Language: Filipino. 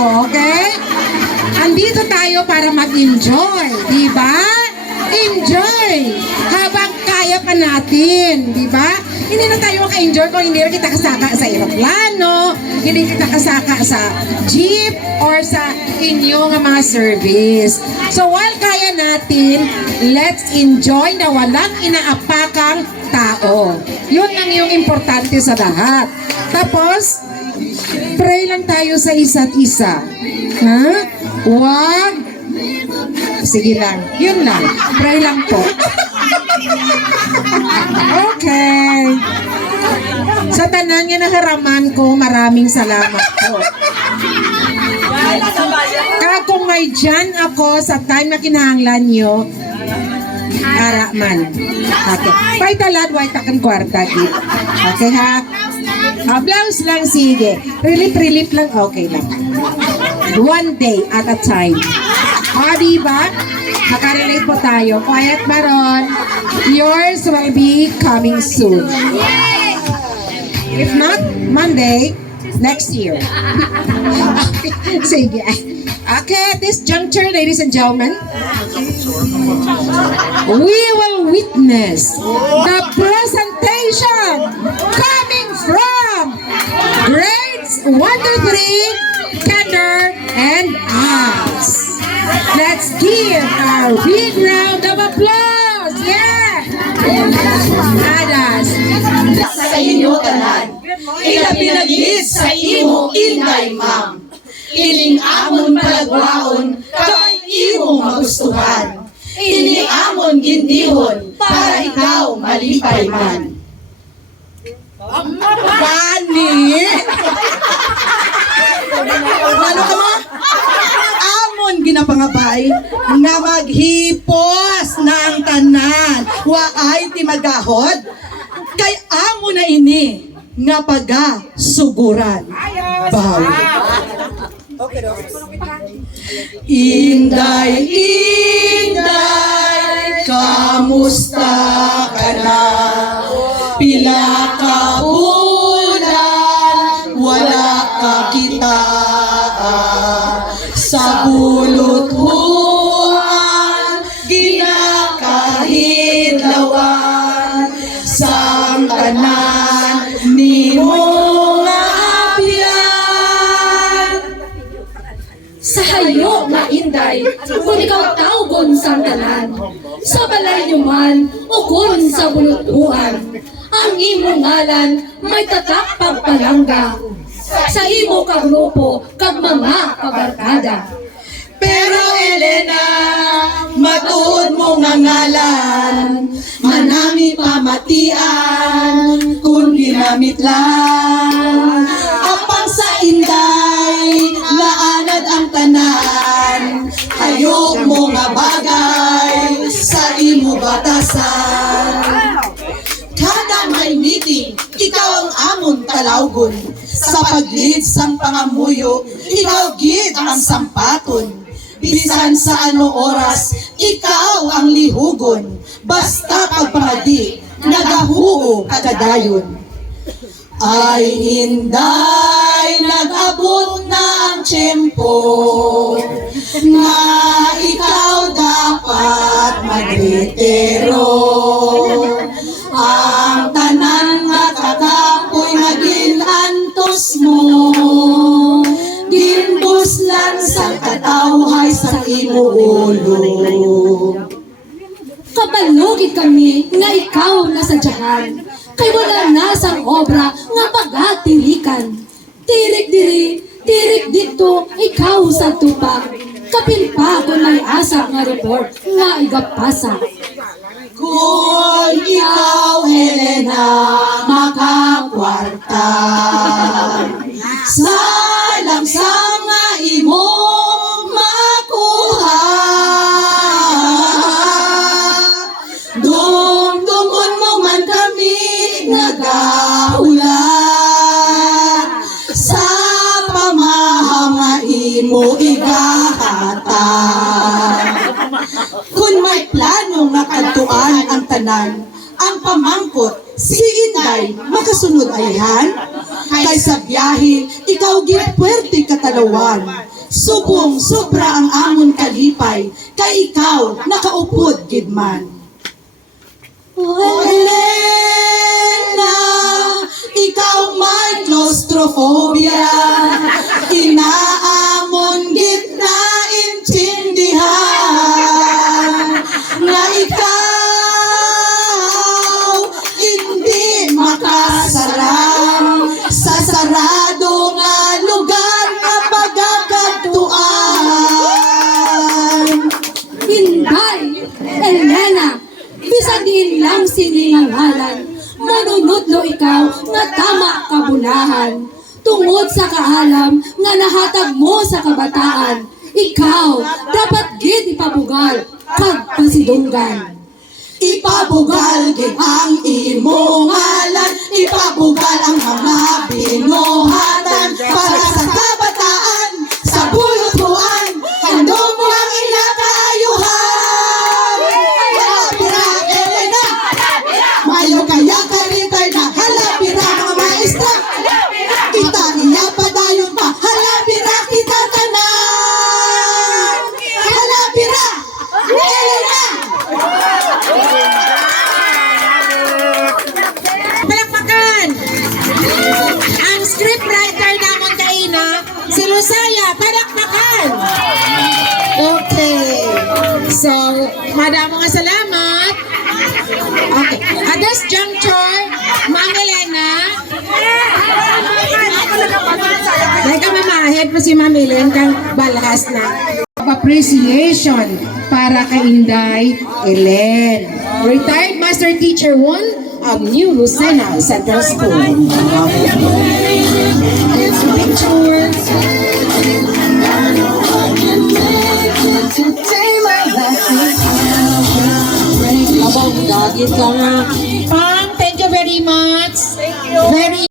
ko, okay? Andito tayo para mag-enjoy, di ba? Enjoy! Habang kaya pa natin, di ba? Hindi na tayo maka-enjoy kung hindi na kita kasaka sa aeroplano, hindi kita kasaka sa jeep, or sa inyong mga service. So while kaya natin, let's enjoy na walang inaapakang tao. Yun ang yung importante sa lahat. Tapos, pray lang tayo sa isa't isa. Ha? Wag. Sige lang. Yun lang. Pray lang po. Okay. Sa tanan nga naharaman ko, maraming salamat po. Kaya kung may dyan ako sa time na kinahanglan nyo, araman. Okay. Pay talad, white akan kwarta. Okay ha? Blouse lang, sige. Relief lang, okay lang. One day at a time. Diba? Makarelate po tayo. Quiet Baron, yours will be coming soon. If not, Monday, next year. Okay, sige. Okay, at this juncture, ladies and gentlemen, we will witness the presentation coming from grades 1 to 3, Kinder and us. Let's give a big round of applause. Yeah! Adas. Sa inyo tanan, ilapinagid sa imo inday ma'am. Ining amon palagwaon, kay imo magustuhan. Ini amon gindihon, para ikaw malipay man. Gani! Ano ka mo? Amon ginapangabay na maghipos na ang tanan. Waay ti magahod. Kay amo na ini nga paga suguran. Baw. Inday, inday, kamusta ka na? Pila ka bulan, wala ka kita. Sa buluthuan, ginakahidlawan. Sang tanan, ni mo nga abyan. Sa hayo nga inday, kung ikaw tawgon sang tanan, sa balay man o kung sa bulutuan, ang imo ngalan may tatak pagpalangga. Sa imo ka grupo, kag mga kabarkada. Pero Elena, matuod mo nga ngalan, manami pamatian, kung ginamit lang. Apang sa inday, naanad ang tanan, hayok mo nga bagay, sa imo batasan. Kada may meeting, ikaw ang amon talawgon. Sa paglid sang pangamuyo, ikaw gid ang sampaton. Bisan sa ano oras, ikaw ang lihugon. Basta pagpangadi, nagahuo kagadayon. Ay hinday, nag-abot na ang tiyempo, nga ikaw dapat magretero. Ang tanan nga kakapoy naging antos mo, ginbuslan sa katawhay sa imo ulo. Kabalugid kami nga ikaw nasadyahan, kay wala na sang obra nga pagatilikan. Tirik diri, tirik dito, ikaw sa tupa. Kapil pa kung may asa nga report nga igapasa. Kung ikaw, Helena, makakwarta, salang sa nga imo makuha. Dumdumun mo man kami nagaulat, sa pamaham nga imo igahatag. Kung may plano nga kantuan ang tanan, ang pamangkot, si Inday, makasunod ayhan. Kaysa biyahe, ikaw gid puwerte katalawan. Subong sobra ang amon kalipay, kay ikaw nakaupod gid man. O Elena, ikaw may claustrophobia, inaamon gid na intindihan, nga ikaw hindi makasaram sa sarado nga lugar nga pagkakatuan. Hinday, Elena, bisag din lang siningangalan, manunutlo ikaw nga tama kabulahan. Tungod sa kaalam nga nahatag mo sa kabataan, ikaw dapat gid ipabugal kag pasidunggan. Ipabugal gid ang imong ngalan, ipabugal ang mga binuhatan para sa kabataan, sa bulutuan, handom mo ang ilang kaayuhan. Halapira, Elena! Mayo kaya ka retired na, halapira mga maestra! Kita iya padayon pa, halapira kita tanan! Halapira, Elena! Palakpakan! Ang scriptwriter namon kaina, si Lucaya, palakpakan! Okay. So, madamo nga salamat. Okay. At this juncture, Ma'am Elena, dahil ka mamahid pa si Ma'am Elen kang balhas na appreciation para kay Inday Elen. Retired Master Teacher 1 of New Lucena Central School. Abang, dagit ka nga. Pang, thank you very much. Very